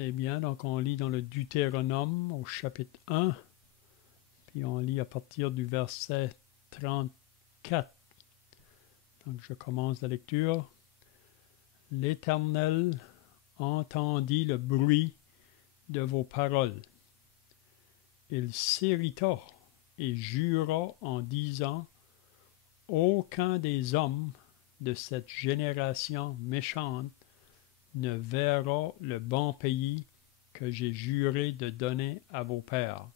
C'est bien, donc on lit dans le Deutéronome au chapitre 1, puis on lit à partir du verset 34. Donc je commence la lecture. L'Éternel entendit le bruit de vos paroles. Il s'irrita et jura en disant, aucun des hommes de cette génération méchante ne verra le bon pays que j'ai juré de donner à vos pères,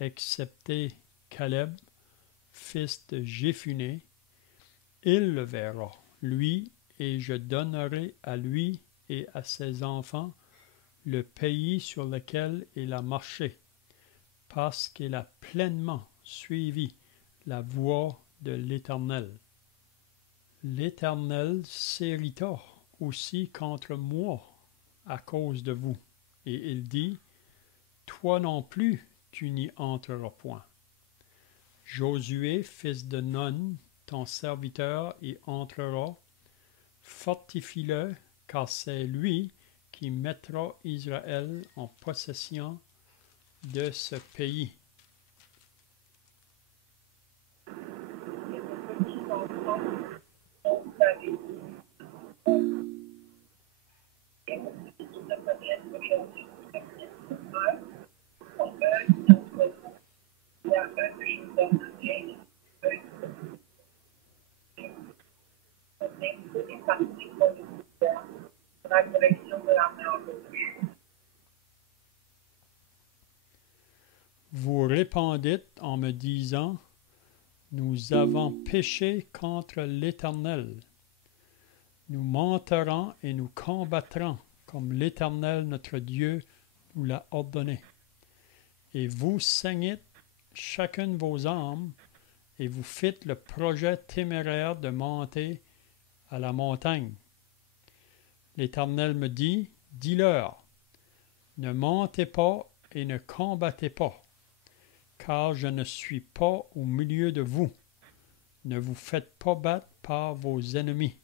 excepté Caleb, fils de Jéphuné. Il le verra, lui, et je donnerai à lui et à ses enfants le pays sur lequel il a marché, parce qu'il a pleinement suivi la voie de l'Éternel. L'Éternel s'irrita aussi contre moi à cause de vous, et il dit, toi non plus tu n'y entreras point. Josué, fils de Nun, ton serviteur, y entrera. Fortifie-le, car c'est lui qui mettra Israël en possession de ce pays. Vous répondîtes en me disant, nous avons péché contre l'Éternel. Nous monterons et nous combattrons comme l'Éternel notre Dieu nous l'a ordonné. Et vous ceignîtes chacune vos armes et vous fîtes le projet téméraire de monter à la montagne. L'Éternel me dit, dis-leur, ne montez pas et ne combattez pas, car je ne suis pas au milieu de vous. Ne vous faites pas battre par vos ennemis.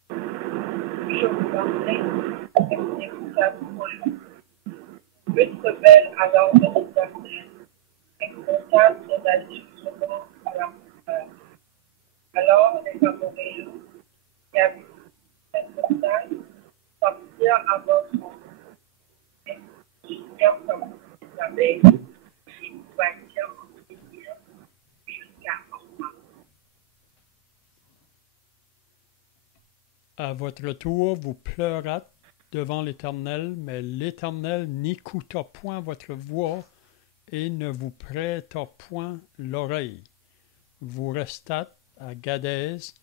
Je vous emmène avec écoutable point. Ruth rebelle alors de l'Éternel, incapable de d'aller justement à la montagne. Alors les Amoréens qui habitent cette montagne sortirent à votre nom, et jusqu'à comme vous savez, et vous bâtirent en plaisir jusqu'à Orma. À votre tour, vous pleurâtes devant l'Éternel, mais l'Éternel n'écouta point votre voix et ne vous prêta point l'oreille. Vous restâtes à Gadès,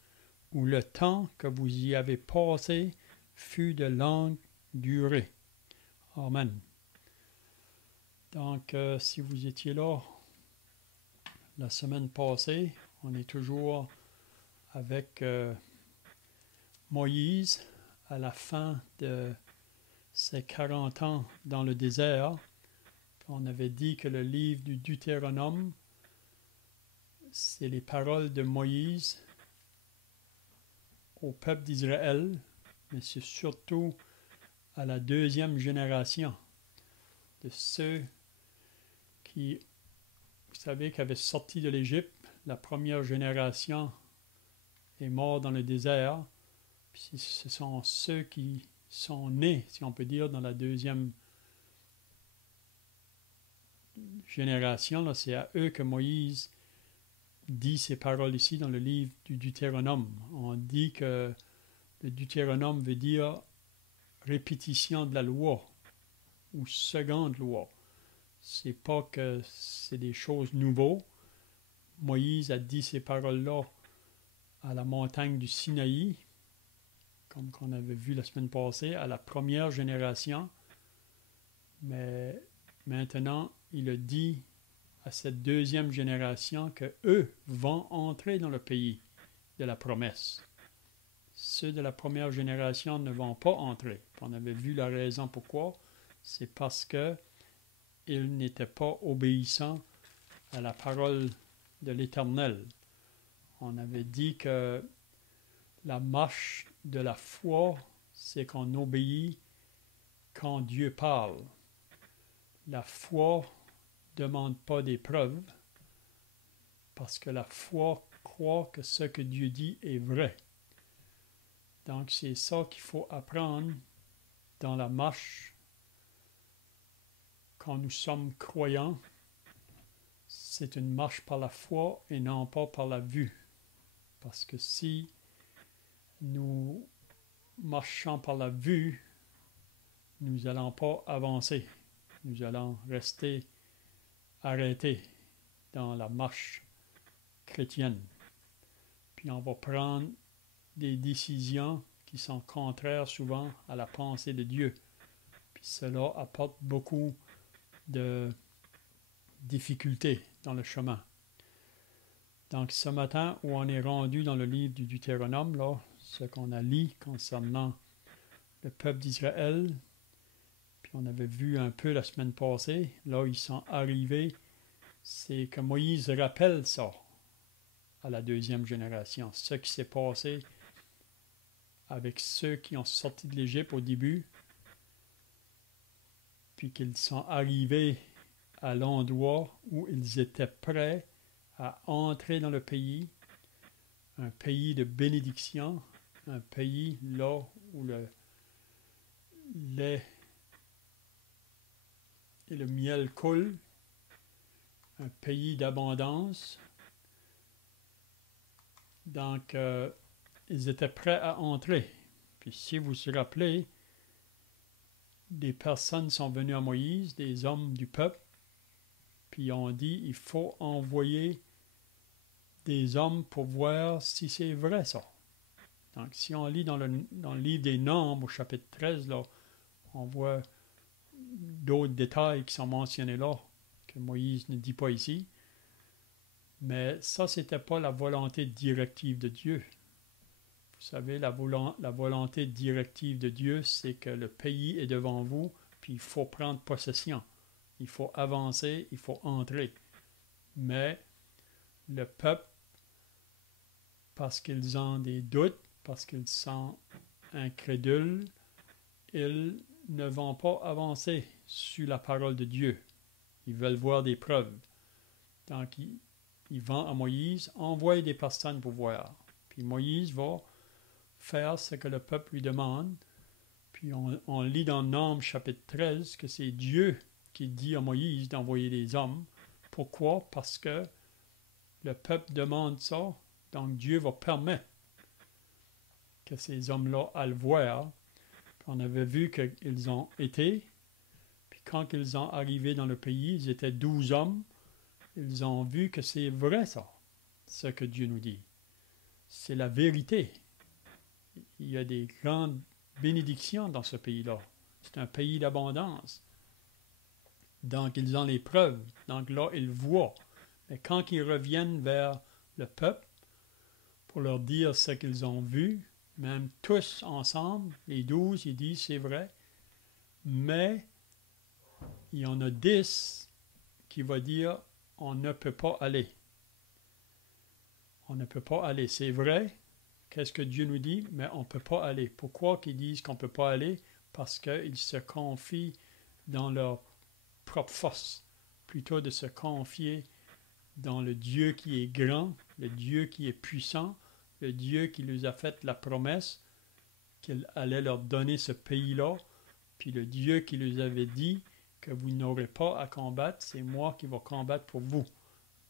où le temps que vous y avez passé fut de longue durée. Amen. Donc, si vous étiez là la semaine passée, on est toujours avec Moïse à la fin de ses 40 ans dans le désert. On avait dit que le livre du Deutéronome, c'est les paroles de Moïse au peuple d'Israël, mais c'est surtout à la deuxième génération de ceux qui, vous savez, qui avaient sorti de l'Égypte. La première génération est morte dans le désert. Puis ce sont ceux qui sont nés, si on peut dire, dans la deuxième génération. Là, c'est à eux que Moïse dit ces paroles ici dans le livre du Deutéronome. On dit que le Deutéronome veut dire répétition de la loi ou seconde loi. C'est pas que c'est des choses nouvelles. Moïse a dit ces paroles-là à la montagne du Sinaï, comme qu'on avait vu la semaine passée, à la première génération. Mais maintenant, il a dit à cette deuxième génération que eux vont entrer dans le pays de la promesse. Ceux de la première génération ne vont pas entrer. On avait vu la raison pourquoi. C'est parce que ils n'étaient pas obéissants à la parole de l'Éternel. On avait dit que la marche de la foi, c'est qu'on obéit quand Dieu parle. La foi ne demande pas des preuves, parce que la foi croit que ce que Dieu dit est vrai. Donc c'est ça qu'il faut apprendre dans la marche quand nous sommes croyants. C'est une marche par la foi et non pas par la vue. Parce que si nous marchons par la vue, nous n'allons pas avancer. Nous allons rester arrêtés dans la marche chrétienne. Puis on va prendre des décisions qui sont contraires souvent à la pensée de Dieu. Puis cela apporte beaucoup de difficultés dans le chemin. Donc ce matin, où on est rendu dans le livre du Deutéronome, là, ce qu'on a lu concernant le peuple d'Israël, puis on avait vu un peu la semaine passée, là ils sont arrivés, c'est que Moïse rappelle ça à la deuxième génération, ce qui s'est passé avec ceux qui ont sorti de l'Égypte au début, puis qu'ils sont arrivés à l'endroit où ils étaient prêts à entrer dans le pays, un pays de bénédiction, un pays là où le lait et le miel coulent, un pays d'abondance. Donc, ils étaient prêts à entrer. Puis si vous vous rappelez, des personnes sont venues à Moïse, des hommes du peuple, puis ont dit, il faut envoyer des hommes pour voir si c'est vrai ça. Donc, si on lit dans le livre des Nombres, au chapitre 13, là, on voit d'autres détails qui sont mentionnés là, que Moïse ne dit pas ici. Mais ça, ce n'était pas la volonté directive de Dieu. Vous savez, la volonté directive de Dieu, c'est que le pays est devant vous, puis il faut prendre possession. Il faut avancer, il faut entrer. Mais le peuple, parce qu'ils ont des doutes, parce qu'ils sont incrédules, ils ne vont pas avancer sur la parole de Dieu. Ils veulent voir des preuves. Donc, ils vont à Moïse, envoyer des personnes pour voir. Puis Moïse va faire ce que le peuple lui demande. Puis on lit dans Nombres chapitre 13 que c'est Dieu qui dit à Moïse d'envoyer des hommes. Pourquoi? Parce que le peuple demande ça, donc Dieu va permettre que ces hommes-là aillent voir. Puis on avait vu qu'ils ont été, puis quand ils sont arrivés dans le pays, ils étaient 12 hommes, ils ont vu que c'est vrai ça, ce que Dieu nous dit. C'est la vérité. Il y a des grandes bénédictions dans ce pays-là. C'est un pays d'abondance. Donc, ils ont les preuves. Donc là, ils voient. Mais quand ils reviennent vers le peuple pour leur dire ce qu'ils ont vu, même tous ensemble, les 12, ils disent c'est vrai, mais il y en a 10 qui vont dire on ne peut pas aller. On ne peut pas aller. C'est vrai, qu'est-ce que Dieu nous dit, mais on ne peut pas aller. Pourquoi qu'ils disent qu'on ne peut pas aller? Parce qu'ils se confient dans leur propre force, plutôt de se confier dans le Dieu qui est grand, le Dieu qui est puissant, le Dieu qui leur a fait la promesse qu'il allait leur donner ce pays-là, puis le Dieu qui leur avait dit que vous n'aurez pas à combattre, c'est moi qui vais combattre pour vous.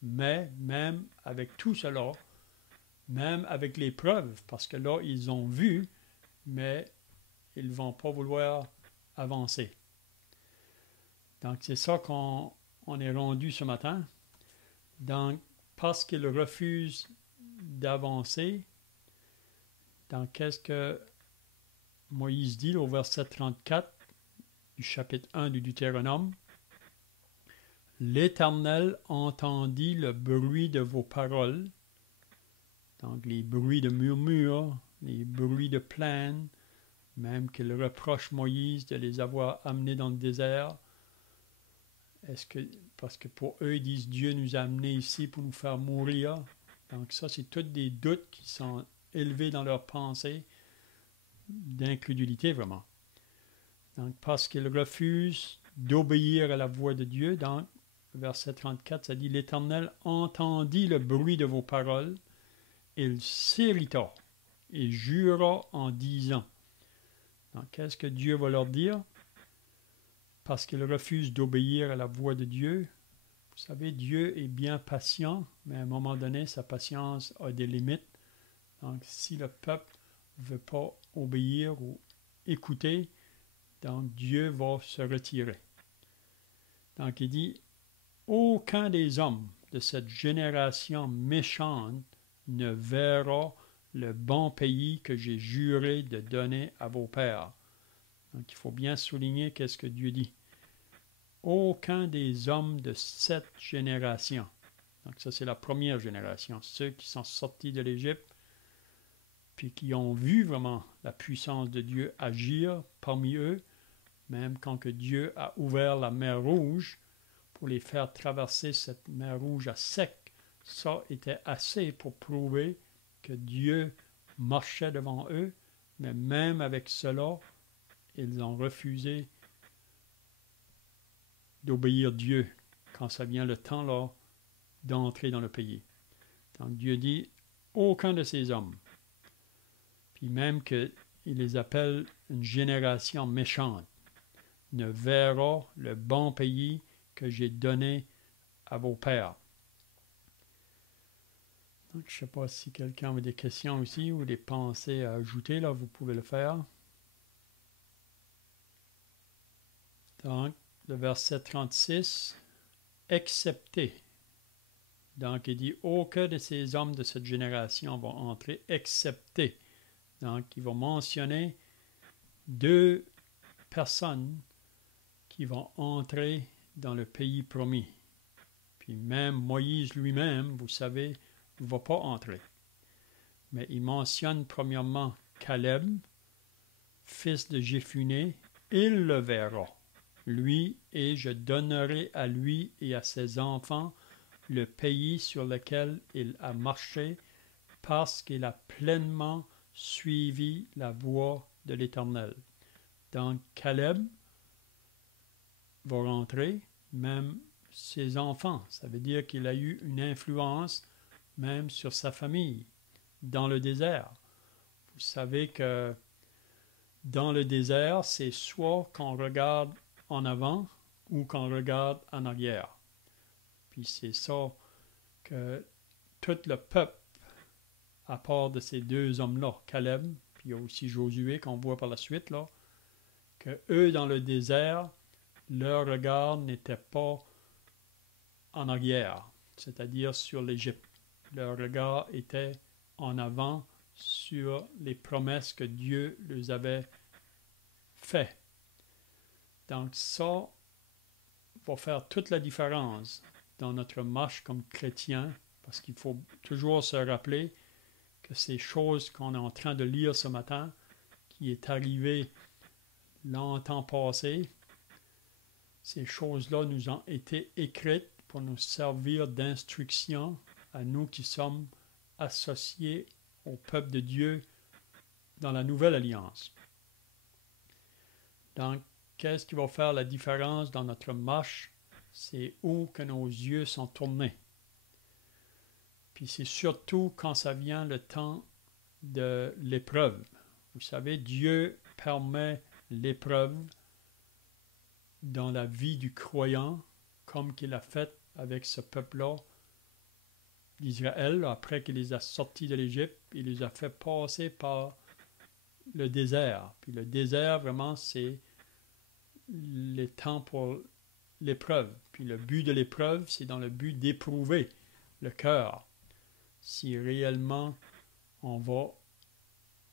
Mais même avec tout cela, même avec les preuves, parce que là, ils ont vu, mais ils ne vont pas vouloir avancer. Donc, c'est ça qu'on est rendu ce matin. Donc, parce qu'ils refusent d'avancer, donc qu'est-ce que Moïse dit au verset 34 du chapitre 1 du Deutéronome? L'Éternel entendit le bruit de vos paroles, donc les bruits de murmures, les bruits de plaintes, même qu'il reproche Moïse de les avoir amenés dans le désert. Parce que pour eux, ils disent Dieu nous a amenés ici pour nous faire mourir. Donc ça, c'est tous des doutes qui sont élevés dans leurs pensées d'incrédulité vraiment. Donc, parce qu'ils refusent d'obéir à la voix de Dieu, dans verset 34, ça dit « L'Éternel entendit le bruit de vos paroles, il s'irrita et jura en disant. » Donc, qu'est-ce que Dieu va leur dire? Parce qu'ils refusent d'obéir à la voix de Dieu. Vous savez, Dieu est bien patient, mais à un moment donné, sa patience a des limites. Donc, si le peuple ne veut pas obéir ou écouter, donc Dieu va se retirer. Donc, il dit, « Aucun des hommes de cette génération méchante ne verra le bon pays que j'ai juré de donner à vos pères. » Donc, il faut bien souligner qu'est-ce que Dieu dit. Aucun des hommes de cette génération. Donc, ça, c'est la première génération. Ceux qui sont sortis de l'Égypte, puis qui ont vu vraiment la puissance de Dieu agir parmi eux, même quand que Dieu a ouvert la mer Rouge pour les faire traverser cette mer Rouge à sec. Ça était assez pour prouver que Dieu marchait devant eux, mais même avec cela, ils ont refusé d'obéir Dieu quand ça vient le temps là d'entrer dans le pays. Donc Dieu dit, aucun de ces hommes, puis même qu'il les appelle une génération méchante, ne verra le bon pays que j'ai donné à vos pères. Donc, je ne sais pas si quelqu'un a des questions aussi ou des pensées à ajouter, là, vous pouvez le faire. Donc, le verset 36, excepté. Donc, il dit, aucun de ces hommes de cette génération vont entrer, excepté. Donc, il va mentionner deux personnes qui vont entrer dans le pays promis. Puis même Moïse lui-même, vous savez, ne va pas entrer. Mais il mentionne premièrement Caleb, fils de Jéphuné, il le verra, lui, et je donnerai à lui et à ses enfants le pays sur lequel il a marché, parce qu'il a pleinement suivi la voie de l'Éternel. Donc Caleb va rentrer, même ses enfants. Ça veut dire qu'il a eu une influence même sur sa famille dans le désert. Vous savez que dans le désert, c'est soit qu'on regarde en avant ou qu'on regarde en arrière. Puis c'est ça que tout le peuple, à part de ces deux hommes-là, Caleb, puis il y a aussi Josué qu'on voit par la suite, là, que eux, dans le désert, leur regard n'était pas en arrière, c'est-à-dire sur l'Égypte. Leur regard était en avant sur les promesses que Dieu leur avait faites. Donc ça va faire toute la différence dans notre marche comme chrétien, parce qu'il faut toujours se rappeler que ces choses qu'on est en train de lire ce matin, qui est arrivé longtemps passé, ces choses-là nous ont été écrites pour nous servir d'instruction à nous qui sommes associés au peuple de Dieu dans la nouvelle alliance. Donc, qu'est-ce qui va faire la différence dans notre marche? C'est où que nos yeux sont tournés. Puis c'est surtout quand ça vient le temps de l'épreuve. Vous savez, Dieu permet l'épreuve dans la vie du croyant, comme qu'il a fait avec ce peuple-là d'Israël, après qu'il les a sortis de l'Égypte, il les a fait passer par le désert. Puis le désert, vraiment, c'est le temps pour l'épreuve. Puis le but de l'épreuve, c'est dans le but d'éprouver le cœur, si réellement on va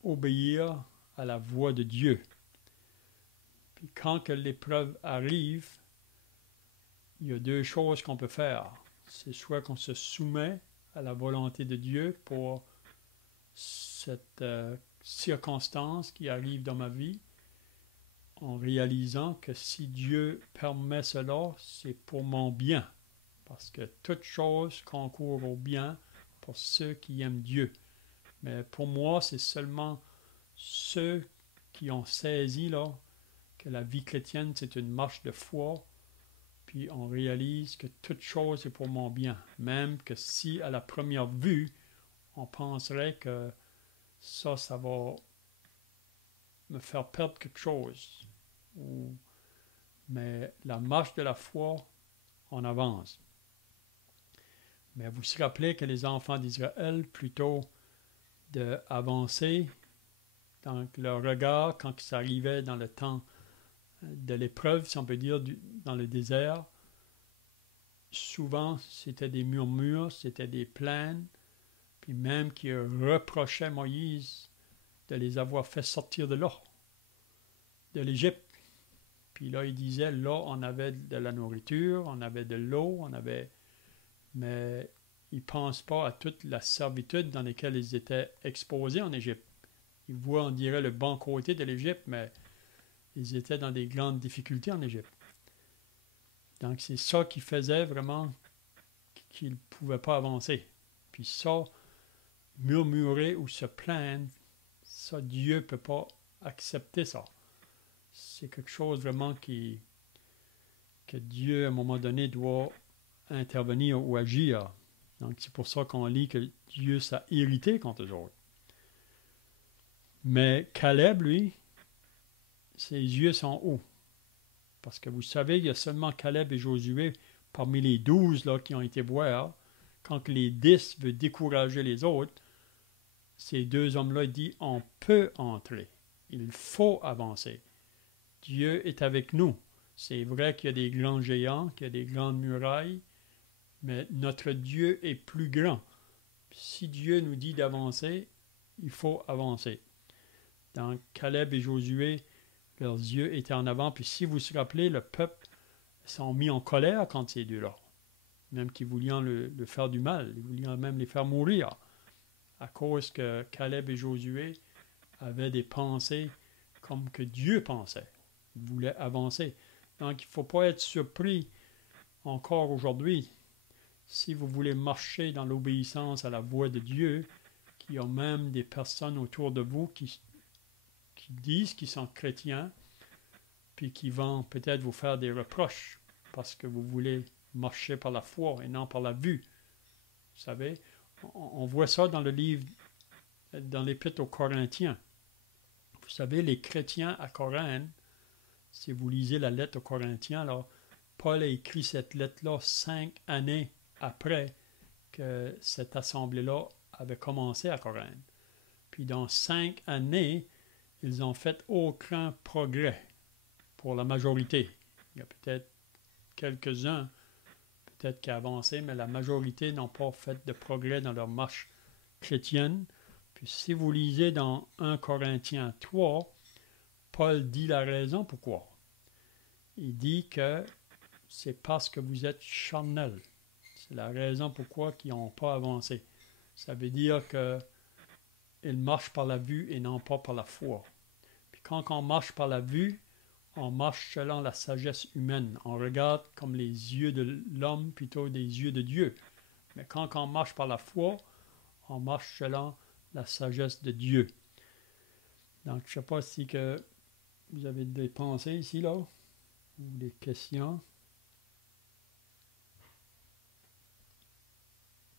obéir à la voix de Dieu. Puis quand que l'épreuve arrive, il y a deux choses qu'on peut faire. C'est soit qu'on se soumet à la volonté de Dieu pour cette circonstance qui arrive dans ma vie, en réalisant que si Dieu permet cela, c'est pour mon bien. Parce que toute chose concourt au bien pour ceux qui aiment Dieu. Mais pour moi, c'est seulement ceux qui ont saisi là, que la vie chrétienne, c'est une marche de foi, puis on réalise que toute chose est pour mon bien. Même que si, à la première vue, on penserait que ça va me faire perdre quelque chose. Mais la marche de la foi, on avance. Mais vous vous rappelez que les enfants d'Israël, plutôt d'avancer dans leur regard quand ils arrivaient dans le temps de l'épreuve, si on peut dire, dans le désert, souvent c'était des murmures, c'était des plaintes, puis même qui reprochaient Moïse de les avoir fait sortir de là, de l'Égypte. Puis là, il disait, là, on avait de la nourriture, on avait de l'eau, mais ils ne pensent pas à toute la servitude dans laquelle ils étaient exposés en Égypte. Ils voient, on dirait, le bon côté de l'Égypte, mais ils étaient dans des grandes difficultés en Égypte. Donc, c'est ça qui faisait vraiment qu'ils ne pouvaient pas avancer. Puis ça, murmurer ou se plaindre, ça, Dieu ne peut pas accepter ça. C'est quelque chose vraiment que Dieu, à un moment donné, doit intervenir ou agir. Donc, c'est pour ça qu'on lit que Dieu s'est irrité contre eux autres. Mais Caleb, lui, ses yeux sont hauts. Parce que vous savez, il y a seulement Caleb et Josué parmi les 12 là, qui ont été voir. Quand les 10 veulent décourager les autres, ces deux hommes-là disent on peut entrer. Il faut avancer. Dieu est avec nous. C'est vrai qu'il y a des grands géants, qu'il y a des grandes murailles, mais notre Dieu est plus grand. Si Dieu nous dit d'avancer, il faut avancer. Donc, Caleb et Josué, leurs yeux étaient en avant. Puis si vous vous rappelez, le peuple sont mis en colère contre ces deux-là. Même qu'ils voulaient le faire du mal. Ils voulaient même les faire mourir. À cause que Caleb et Josué avaient des pensées comme que Dieu pensait. Ils voulaient avancer. Donc, il ne faut pas être surpris encore aujourd'hui. Si vous voulez marcher dans l'obéissance à la voix de Dieu, qu'il y a même des personnes autour de vous qui disent qu'ils sont chrétiens, puis qui vont peut-être vous faire des reproches parce que vous voulez marcher par la foi et non par la vue. Vous savez, on voit ça dans le livre, dans l'Épître aux Corinthiens. Vous savez, les chrétiens à Corinthe, si vous lisez la lettre aux Corinthiens, alors, Paul a écrit cette lettre-là 5 années après que cette assemblée-là avait commencé à Corinthe. Puis dans 5 années, ils n'ont fait aucun progrès pour la majorité. Il y a peut-être quelques-uns, peut-être qui ont avancé, mais la majorité n'ont pas fait de progrès dans leur marche chrétienne. Puis si vous lisez dans 1 Corinthiens 3, Paul dit la raison pourquoi. Il dit que c'est parce que vous êtes charnel. C'est la raison pourquoi ils n'ont pas avancé. Ça veut dire qu'ils marchent par la vue et non pas par la foi. Puis quand on marche par la vue, on marche selon la sagesse humaine. On regarde comme les yeux de l'homme plutôt des yeux de Dieu. Mais quand on marche par la foi, on marche selon la sagesse de Dieu. Donc, je ne sais pas si que vous avez des pensées ici, là, ou des questions.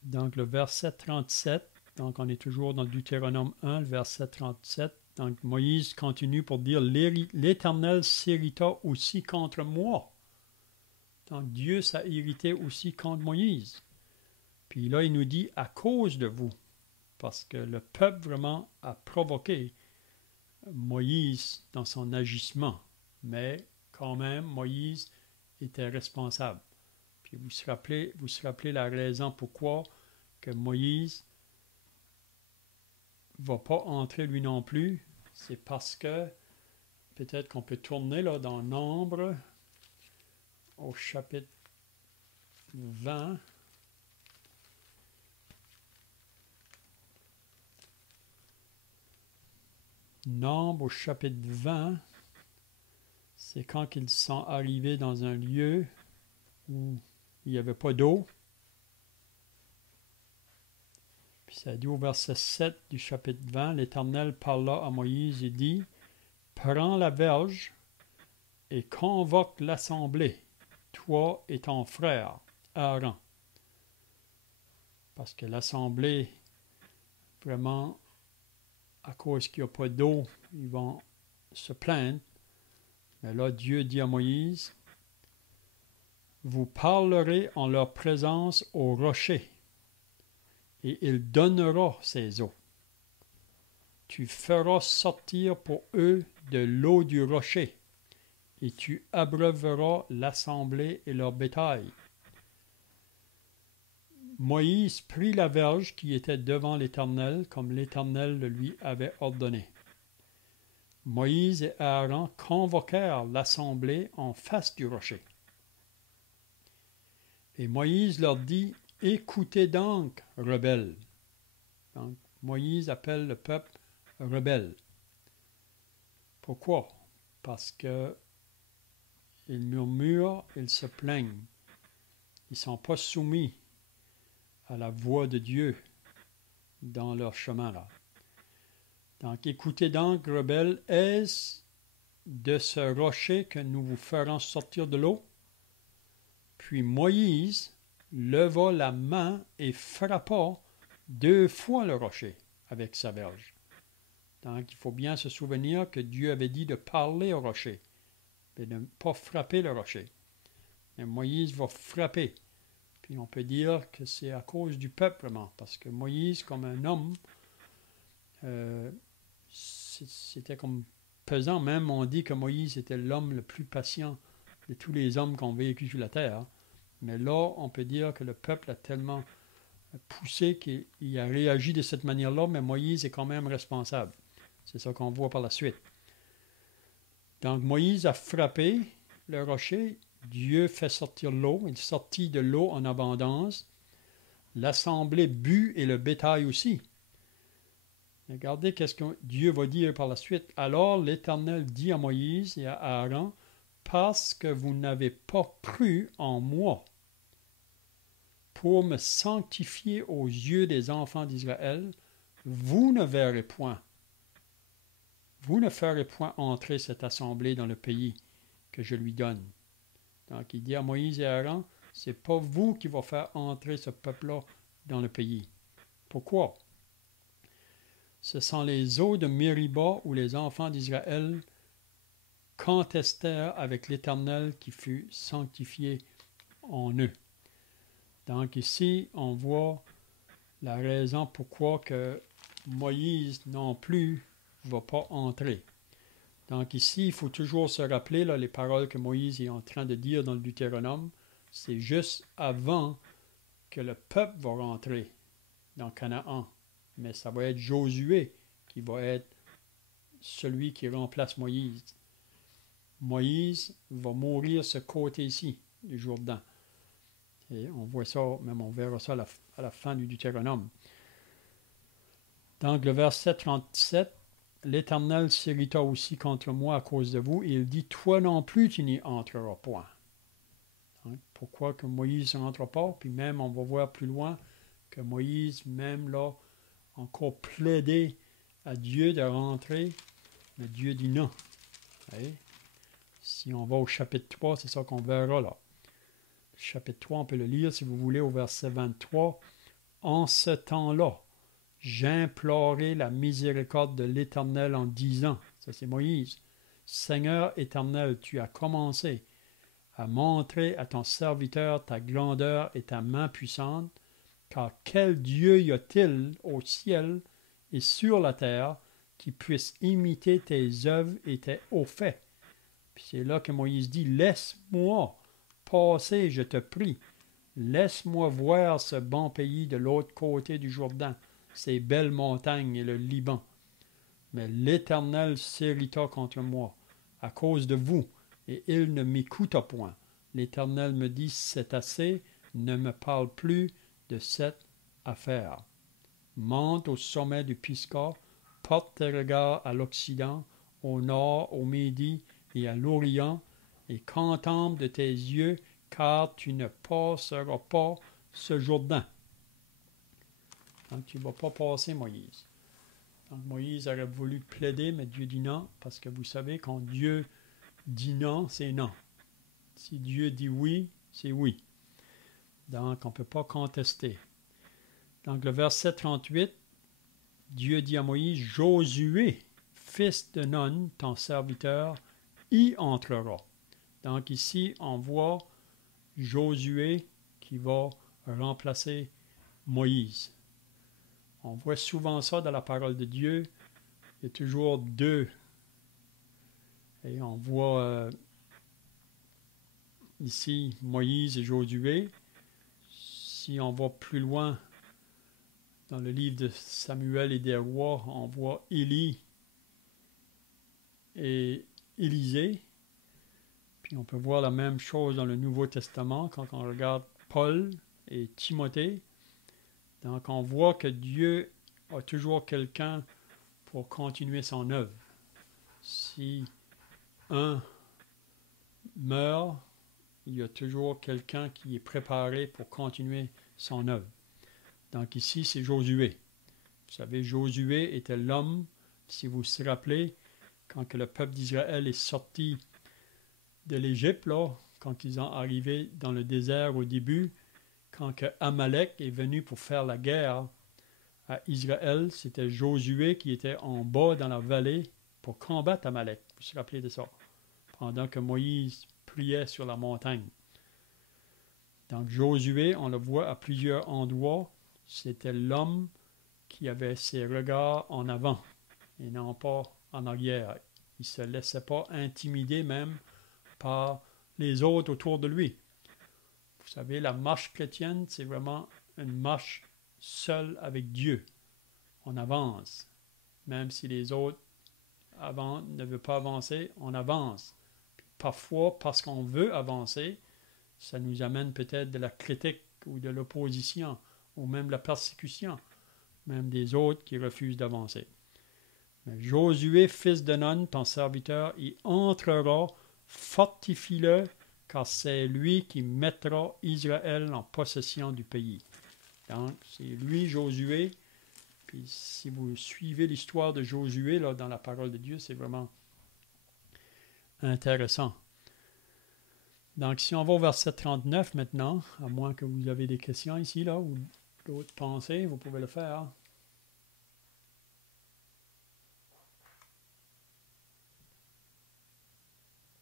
Donc, le verset 37, donc on est toujours dans Deutéronome 1, le verset 37. Donc, Moïse continue pour dire « L'Éternel s'irrita aussi contre moi. » Donc, Dieu s'est irrité aussi contre Moïse. Puis là, il nous dit « à cause de vous », parce que le peuple vraiment a provoqué Moïse dans son agissement. Mais quand même, Moïse était responsable. Puis vous se rappelez la raison pourquoi que Moïse ne va pas entrer lui non plus, c'est parce que, peut-être qu'on peut tourner là dans Nombre, au chapitre 20. Nombre au chapitre 20, c'est quand ils sont arrivés dans un lieu où il n'y avait pas d'eau. Puis ça dit au verset 7 du chapitre 20, l'Éternel parla à Moïse et dit, « Prends la verge et convoque l'assemblée, toi et ton frère Aaron. » Parce que l'assemblée, vraiment, à cause qu'il n'y a pas d'eau, ils vont se plaindre. Mais là, Dieu dit à Moïse, « Vous parlerez en leur présence au rocher, et il donnera ses eaux. Tu feras sortir pour eux de l'eau du rocher, et tu abreuveras l'assemblée et leur bétail. » Moïse prit la verge qui était devant l'Éternel, comme l'Éternel le lui avait ordonné. Moïse et Aaron convoquèrent l'assemblée en face du rocher. Et Moïse leur dit, « Écoutez donc, rebelles. » Donc, Moïse appelle le peuple rebelle. Pourquoi? Parce que ils murmurent, ils se plaignent. Ils ne sont pas soumis à la voix de Dieu dans leur chemin là. Donc, écoutez donc, rebelles, est-ce de ce rocher que nous vous ferons sortir de l'eau? Puis Moïse leva la main et frappa 2 fois le rocher avec sa verge. Donc, il faut bien se souvenir que Dieu avait dit de parler au rocher, mais de ne pas frapper le rocher. Et Moïse va frapper. Puis on peut dire que c'est à cause du peuple, vraiment, parce que Moïse, comme un homme, c'était comme pesant. Même on dit que Moïse était l'homme le plus patient de tous les hommes qui ont vécu sur la terre. Mais là, on peut dire que le peuple a tellement poussé qu'il a réagi de cette manière-là, mais Moïse est quand même responsable. C'est ça qu'on voit par la suite. Donc Moïse a frappé le rocher, Dieu fait sortir l'eau, il sortit de l'eau en abondance, l'assemblée but et le bétail aussi. Regardez qu'est-ce que Dieu va dire par la suite. Alors l'Éternel dit à Moïse et à Aaron, parce que vous n'avez pas cru en moi pour me sanctifier aux yeux des enfants d'Israël, vous ne verrez point. Vous ne ferez point entrer cette assemblée dans le pays que je lui donne. Donc il dit à Moïse et Aaron, c'est pas vous qui va faire entrer ce peuple-là dans le pays. Pourquoi? Ce sont les eaux de Mériba où les enfants d'Israël contestèrent avec l'Éternel qui fut sanctifié en eux. Donc ici, on voit la raison pourquoi que Moïse non plus ne va pas entrer. Donc ici, il faut toujours se rappeler là, les paroles que Moïse est en train de dire dans le Deutéronome. C'est juste avant que le peuple va rentrer dans Canaan. Mais ça va être Josué qui va être celui qui remplace Moïse. Moïse va mourir ce côté-ci du Jourdain. Et on voit ça, même on verra ça à la fin du Deutéronome. Donc le verset 37, l'Éternel s'irrita aussi contre moi à cause de vous, et il dit, toi non plus tu n'y entreras point. Donc, pourquoi que Moïse n'entre pas? Puis même on va voir plus loin que Moïse, même là, encore plaidé à Dieu de rentrer, mais Dieu dit non. Okay? Si on va au chapitre 3, c'est ça qu'on verra là. Chapitre 3, on peut le lire si vous voulez au verset 23. En ce temps-là, j'implorai la miséricorde de l'Éternel en disant, ça c'est Moïse, Seigneur éternel, tu as commencé à montrer à ton serviteur ta grandeur et ta main puissante, car quel Dieu y a-t-il au ciel et sur la terre qui puisse imiter tes œuvres et tes hauts faits? Puis c'est là que Moïse dit, laisse-moi passer, je te prie. Laisse-moi voir ce bon pays de l'autre côté du Jourdain, ces belles montagnes et le Liban. Mais l'Éternel s'irrita contre moi à cause de vous, et il ne m'écouta point. L'Éternel me dit, c'est assez, ne me parle plus de cette affaire. Monte au sommet du Pisga, porte tes regards à l'Occident, au nord, au Midi et à l'Orient, et contemple de tes yeux, car tu ne passeras pas ce Jourdain. Donc, tu ne vas pas passer Moïse. Donc, Moïse aurait voulu plaider, mais Dieu dit non, parce que vous savez, quand Dieu dit non, c'est non. Si Dieu dit oui, c'est oui. Donc, on ne peut pas contester. Donc, le verset 38, Dieu dit à Moïse, Josué, fils de Nun, ton serviteur, y entrera. Donc, ici, on voit Josué qui va remplacer Moïse. On voit souvent ça dans la parole de Dieu. Il y a toujours deux. Et on voit ici Moïse et Josué. Si on va plus loin dans le livre de Samuel et des rois, on voit Élie et Élisée. Puis on peut voir la même chose dans le Nouveau Testament quand on regarde Paul et Timothée. Donc on voit que Dieu a toujours quelqu'un pour continuer son œuvre. Si un meurt, il y a toujours quelqu'un qui est préparé pour continuer son œuvre. Donc ici, c'est Josué. Vous savez, Josué était l'homme, si vous vous rappelez, quand que le peuple d'Israël est sorti de l'Égypte, là, quand ils sont arrivés dans le désert au début, quand que Amalek est venu pour faire la guerre à Israël, c'était Josué qui était en bas dans la vallée pour combattre Amalek. Vous vous rappelez de ça? Pendant que Moïse priait sur la montagne. Donc Josué, on le voit à plusieurs endroits, c'était l'homme qui avait ses regards en avant et non pas en arrière. Il ne se laissait pas intimider même par les autres autour de lui. Vous savez, la marche chrétienne, c'est vraiment une marche seule avec Dieu. On avance. Même si les autres ne veulent pas avancer, on avance. Puis parfois, parce qu'on veut avancer, ça nous amène peut-être de la critique ou de l'opposition, ou même la persécution, même des autres qui refusent d'avancer. Mais Josué, fils de Nun, ton serviteur, y entrera, fortifie-le, car c'est lui qui mettra Israël en possession du pays. Donc, c'est lui, Josué. Puis, si vous suivez l'histoire de Josué là, dans la parole de Dieu, c'est vraiment intéressant. Donc, si on va au verset 39 maintenant, à moins que vous avez des questions ici, là, ou d'autres pensées, vous pouvez le faire.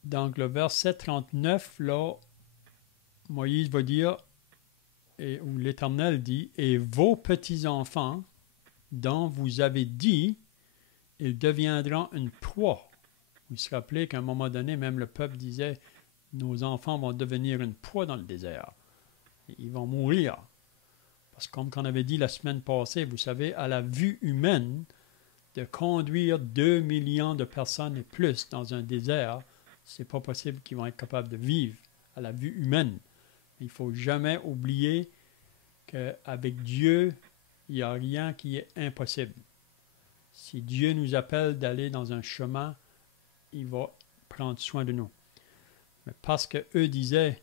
Donc, le verset 39, là, Moïse va dire, ou l'Éternel dit, « Et vos petits-enfants, dont vous avez dit, ils deviendront une proie. » Vous vous rappelez qu'à un moment donné, même le peuple disait, « Nos enfants vont devenir une proie dans le désert. Ils vont mourir. » Parce que comme on avait dit la semaine passée, vous savez, à la vue humaine, de conduire 2 millions de personnes et plus dans un désert, c'est pas possible qu'ils vont être capables de vivre à la vue humaine. Il ne faut jamais oublier qu'avec Dieu, il n'y a rien qui est impossible. Si Dieu nous appelle d'aller dans un chemin, il va prendre soin de nous. Mais parce qu'eux disaient,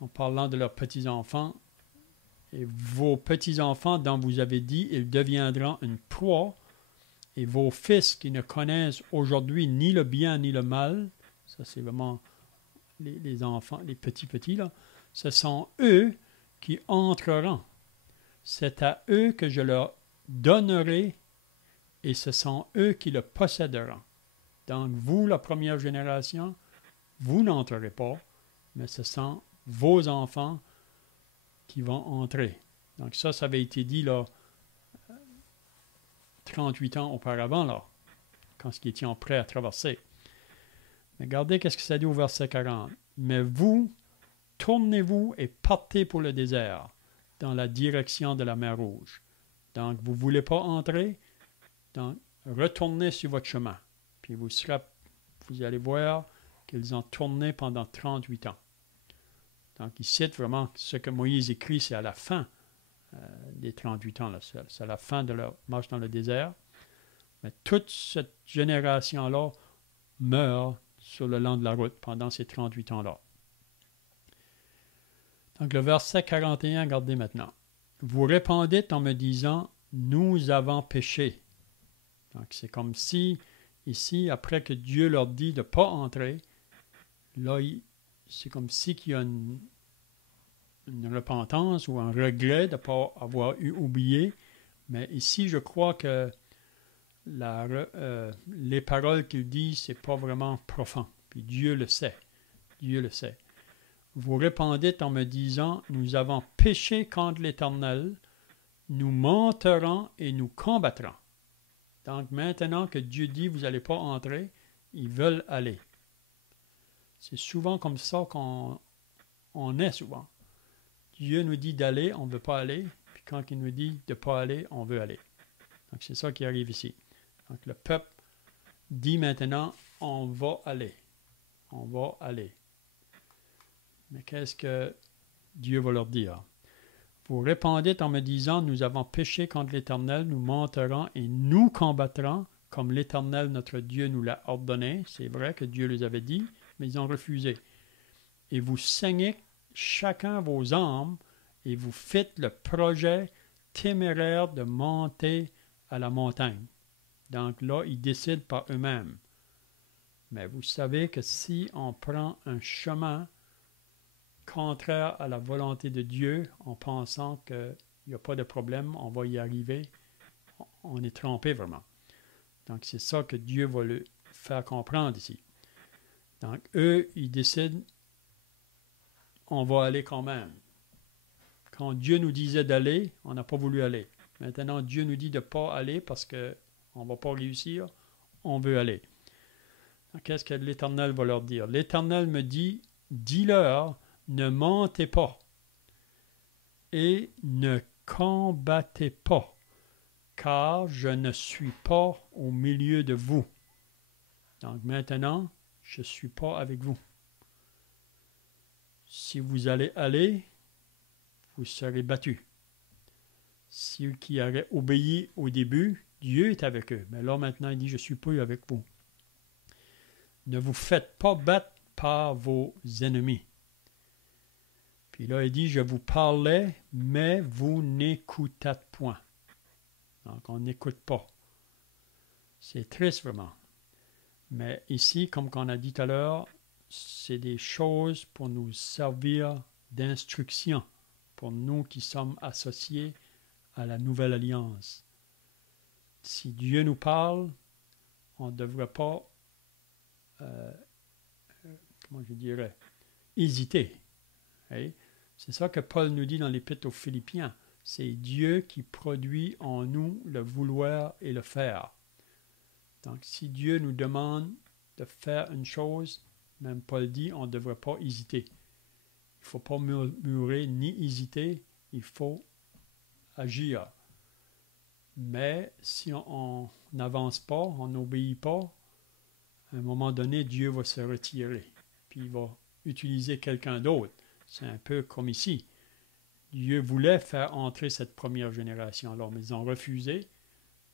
en parlant de leurs petits-enfants, et vos petits-enfants dont vous avez dit, ils deviendront une proie, et vos fils qui ne connaissent aujourd'hui ni le bien ni le mal, ça c'est vraiment les enfants, les petits là, ce sont eux qui entreront. C'est à eux que je leur donnerai et ce sont eux qui le posséderont. Donc vous, la première génération, vous n'entrerez pas, mais ce sont vos enfants qui vont entrer. Donc ça avait été dit là 38 ans auparavant, là, quand ils étaient prêts à traverser. Mais regardez qu'est-ce que ça dit au verset 40. « Mais vous, tournez-vous et partez pour le désert, dans la direction de la mer Rouge. » Donc, vous ne voulez pas entrer, donc retournez sur votre chemin. Puis vous allez voir qu'ils ont tourné pendant 38 ans. Donc, il cite vraiment ce que Moïse écrit, c'est à la fin des 38 ans. Là. C'est à la fin de leur marche dans le désert. Mais toute cette génération-là meurt sur le long de la route pendant ces 38 ans-là. Donc, le verset 41, regardez maintenant. « Vous répondez en me disant, nous avons péché. Donc, c'est comme si, ici, après que Dieu leur dit de ne pas entrer, là, c'est comme si qu'il y a une repentance ou un regret de ne pas avoir oublié. Mais ici, je crois que les paroles qu'il dit, ce n'est pas vraiment profond. Puis Dieu le sait. Dieu le sait. Vous répondez en me disant, nous avons péché contre l'Éternel, nous menterons et nous combattrons. Donc maintenant que Dieu dit, vous n'allez pas entrer, ils veulent aller. C'est souvent comme ça qu'on est souvent. Dieu nous dit d'aller, on ne veut pas aller. Puis quand il nous dit de ne pas aller, on veut aller. Donc c'est ça qui arrive ici. Donc le peuple dit maintenant, on va aller. On va aller. Mais qu'est-ce que Dieu va leur dire? Vous répondez en me disant, nous avons péché contre l'Éternel, nous menterons et nous combattrons comme l'Éternel, notre Dieu, nous l'a ordonné. C'est vrai que Dieu les avait dit, mais ils ont refusé. Et vous saignez chacun vos armes et vous faites le projet téméraire de monter à la montagne. Donc là, ils décident par eux-mêmes. Mais vous savez que si on prend un chemin contraire à la volonté de Dieu, en pensant qu'il n'y a pas de problème, on va y arriver, on est trompé vraiment. Donc c'est ça que Dieu va le faire comprendre ici. Donc eux, ils décident, on va aller quand même. Quand Dieu nous disait d'aller, on n'a pas voulu aller. Maintenant, Dieu nous dit de ne pas aller parce qu'on ne va pas réussir, on veut aller. Qu'est-ce que l'Éternel va leur dire? L'Éternel me dit, dis-leur, ne mentez pas et ne combattez pas, car je ne suis pas au milieu de vous. Donc maintenant, je ne suis pas avec vous. Si vous allez aller, vous serez battus. Ceux qui auraient obéi au début, Dieu est avec eux. Mais là maintenant, il dit, je ne suis pas avec vous. Ne vous faites pas battre par vos ennemis. Puis là, il dit, je vous parlais, mais vous n'écoutâtes point. Donc, on n'écoute pas. C'est triste vraiment. Mais ici, comme on a dit tout à l'heure, c'est des choses pour nous servir d'instruction, pour nous qui sommes associés à la nouvelle alliance. Si Dieu nous parle, on ne devrait pas, comment je dirais, hésiter. Hey? C'est ça que Paul nous dit dans l'Épître aux Philippiens. C'est Dieu qui produit en nous le vouloir et le faire. Donc, si Dieu nous demande de faire une chose, même Paul dit, on ne devrait pas hésiter. Il ne faut pas murmurer ni hésiter, il faut agir. Mais si on n'avance pas, on n'obéit pas, à un moment donné, Dieu va se retirer. Puis il va utiliser quelqu'un d'autre. C'est un peu comme ici. Dieu voulait faire entrer cette première génération, alors, mais ils ont refusé.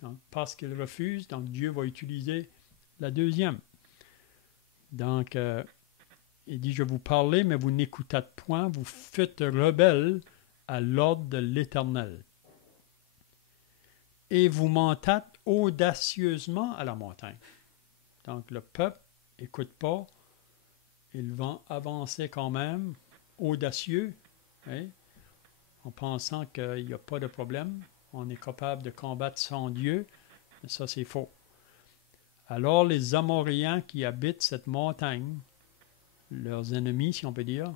Donc, parce qu'ils refusent, donc Dieu va utiliser la deuxième. Donc, il dit, je vous parlais, mais vous n'écoutâtes point, vous fûtes rebelles à l'ordre de l'Éternel. Et vous montâtes audacieusement à la montagne. Donc, le peuple n'écoute pas, ils vont avancer quand même, audacieux, hein, en pensant qu'il n'y a pas de problème. On est capable de combattre sans Dieu, mais ça c'est faux. Alors les Amoréens qui habitent cette montagne, leurs ennemis si on peut dire,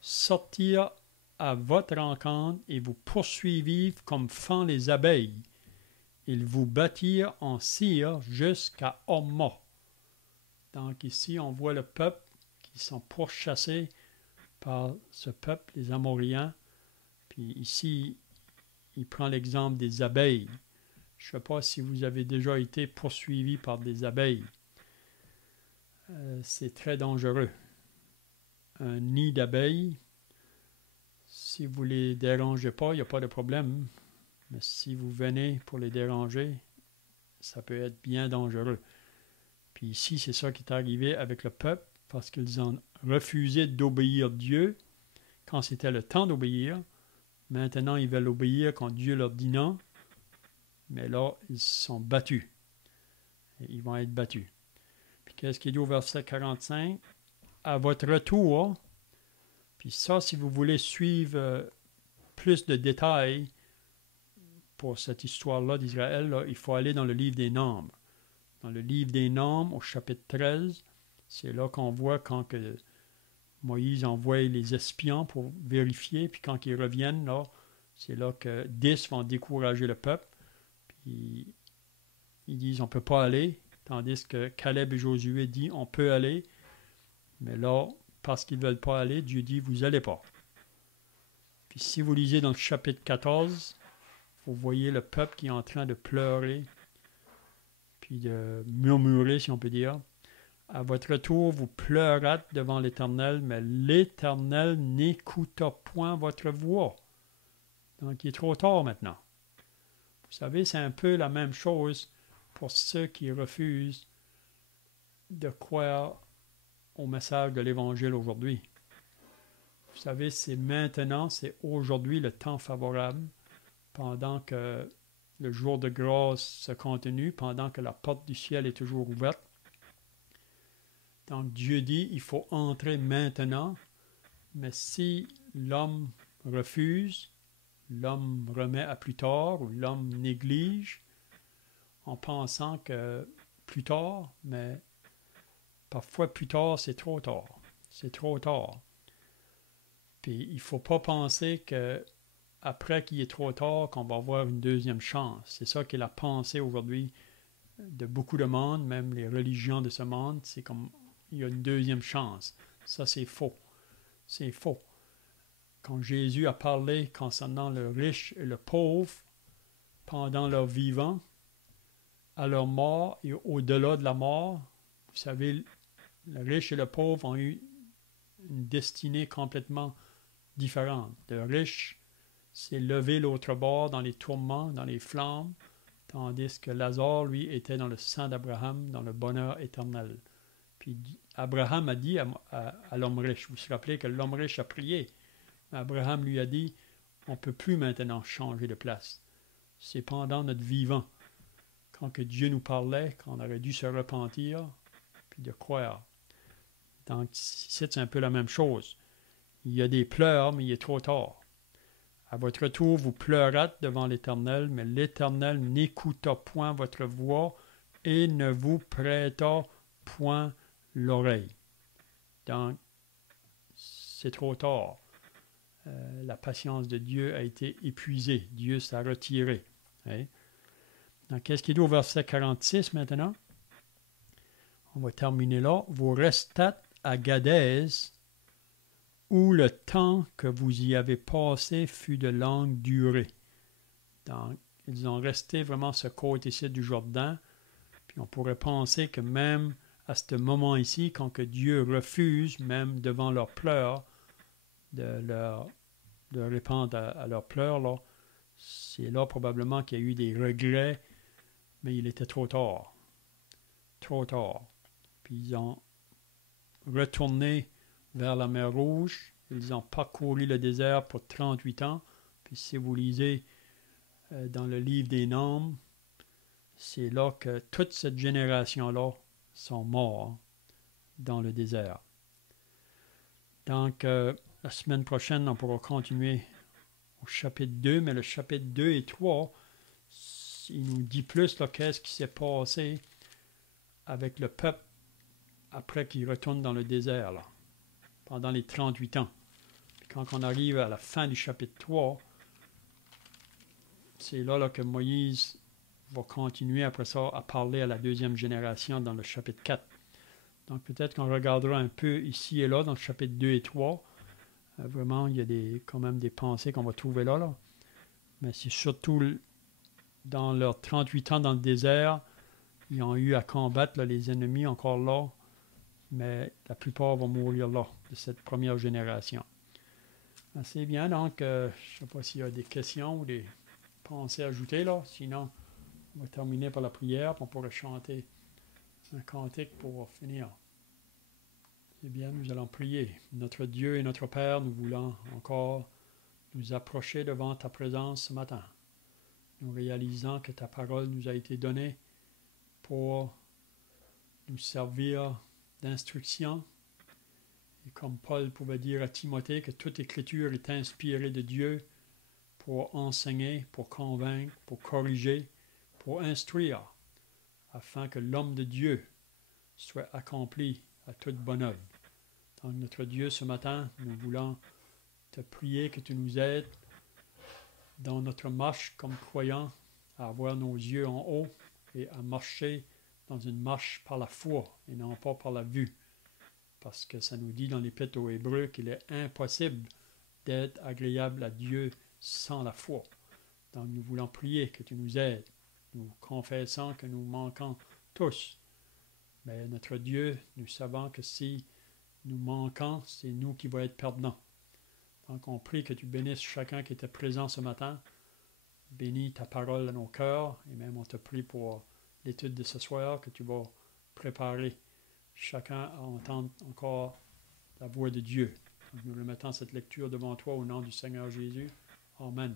sortirent à votre rencontre et vous poursuivirent comme font les abeilles. Ils vous battirent en cire jusqu'à Horma. Donc ici on voit le peuple qui sont pourchassés par ce peuple, les Amoréens. Puis ici, il prend l'exemple des abeilles. Je ne sais pas si vous avez déjà été poursuivi par des abeilles. C'est très dangereux. Un nid d'abeilles, si vous ne les dérangez pas, il n'y a pas de problème. Mais si vous venez pour les déranger, ça peut être bien dangereux. Puis ici, c'est ça qui est arrivé avec le peuple, parce qu'ils ont refusé d'obéir Dieu quand c'était le temps d'obéir. Maintenant, ils veulent obéir quand Dieu leur dit non. mais là, ils sont battus. Et ils vont être battus. Puis qu'est-ce qu'il dit au verset 45? À votre retour, puis ça, si vous voulez suivre plus de détails pour cette histoire-là d'Israël, là, il faut aller dans le livre des Nombres. Dans le livre des Nombres, au chapitre 13, c'est là qu'on voit quand que Moïse envoie les espions pour vérifier, puis quand ils reviennent, là, c'est là que 10 vont décourager le peuple, puis ils disent on ne peut pas aller, tandis que Caleb et Josué disent on peut aller, mais là, parce qu'ils ne veulent pas aller, Dieu dit vous n'allez pas. Puis si vous lisez dans le chapitre 14, vous voyez le peuple qui est en train de pleurer, puis de murmurer, si on peut dire. À votre retour, vous pleurâtes devant l'Éternel, mais l'Éternel n'écouta point votre voix. Donc, il est trop tard maintenant. Vous savez, c'est un peu la même chose pour ceux qui refusent de croire au message de l'Évangile aujourd'hui. Vous savez, c'est maintenant, c'est aujourd'hui le temps favorable, pendant que le jour de grâce se continue, pendant que la porte du ciel est toujours ouverte. Donc Dieu dit, il faut entrer maintenant, mais si l'homme refuse, l'homme remet à plus tard, ou l'homme néglige, en pensant que plus tard, mais parfois plus tard, c'est trop tard. C'est trop tard. Puis il ne faut pas penser que après qu'il est trop tard, qu'on va avoir une deuxième chance. C'est ça qui est la pensée aujourd'hui de beaucoup de monde, même les religions de ce monde, c'est comme il y a une deuxième chance. Ça, c'est faux. C'est faux. Quand Jésus a parlé concernant le riche et le pauvre pendant leur vivant, à leur mort et au-delà de la mort, vous savez, le riche et le pauvre ont eu une destinée complètement différente. Le riche s'est levé l'autre bord dans les tourments, dans les flammes, tandis que Lazare, lui, était dans le sang d'Abraham, dans le bonheur éternel. Puis Abraham a dit à l'homme riche, vous vous rappelez que l'homme riche a prié, mais Abraham lui a dit, on ne peut plus maintenant changer de place. C'est pendant notre vivant, quand que Dieu nous parlait, qu'on aurait dû se repentir, puis de croire. Donc, c'est un peu la même chose. Il y a des pleurs, mais il est trop tard. À votre retour, vous pleurâtes devant l'Éternel, mais l'Éternel n'écouta point votre voix et ne vous prêta point l'oreille. Donc, c'est trop tard. La patience de Dieu a été épuisée. Dieu s'est retiré. Hein? Donc, qu'est-ce qu'il dit au verset 46 maintenant? On va terminer là. Vous restâtes à Gadès, où le temps que vous y avez passé fut de longue durée. Donc, ils ont resté vraiment ce côté-ci du Jourdain. Puis on pourrait penser que même à ce moment ici, quand que Dieu refuse, même devant leurs pleurs, de répondre à leurs pleurs, là, c'est là probablement qu'il y a eu des regrets, mais il était trop tard. Trop tard. Puis ils ont retourné vers la mer Rouge. Ils ont parcouru le désert pour 38 ans. Puis si vous lisez dans le livre des Nombres, c'est là que toute cette génération-là sont morts dans le désert. Donc, la semaine prochaine, on pourra continuer au chapitre 2, mais le chapitre 2 et 3, il nous dit plus qu'est-ce qui s'est passé avec le peuple après qu'il retourne dans le désert, là, pendant les 38 ans. Puis quand on arrive à la fin du chapitre 3, c'est là que Moïse va continuer après ça à parler à la deuxième génération dans le chapitre 4. Donc peut-être qu'on regardera un peu ici et là dans le chapitre 2 et 3. Vraiment, il y a quand même des pensées qu'on va trouver là. Mais c'est surtout dans leurs 38 ans dans le désert, ils ont eu à combattre là, les ennemis encore là, mais la plupart vont mourir là, de cette première génération. C'est bien, donc je ne sais pas s'il y a des questions ou des pensées ajoutées là, sinon on va terminer par la prière, puis on pourrait chanter un cantique pour finir. Eh bien, nous allons prier. Notre Dieu et notre Père, nous voulons encore nous approcher devant ta présence ce matin. nous réalisons que ta parole nous a été donnée pour nous servir d'instruction. Et comme Paul pouvait dire à Timothée que toute écriture est inspirée de Dieu pour enseigner, pour convaincre, pour corriger, pour instruire, afin que l'homme de Dieu soit accompli à toute bonne œuvre. Donc notre Dieu, ce matin, nous voulons te prier que tu nous aides dans notre marche comme croyants à avoir nos yeux en haut et à marcher dans une marche par la foi et non pas par la vue. Parce que ça nous dit dans l'Épître aux Hébreux qu'il est impossible d'être agréable à Dieu sans la foi. Donc nous voulons prier que tu nous aides. Nous confessons que nous manquons tous. Mais notre Dieu, nous savons que si nous manquons, c'est nous qui va être perdants. Donc on prie que tu bénisses chacun qui était présent ce matin. Bénis ta parole à nos cœurs et même on te prie pour l'étude de ce soir que tu vas préparer chacun à entendre encore la voix de Dieu. Donc nous remettons cette lecture devant toi au nom du Seigneur Jésus. Amen.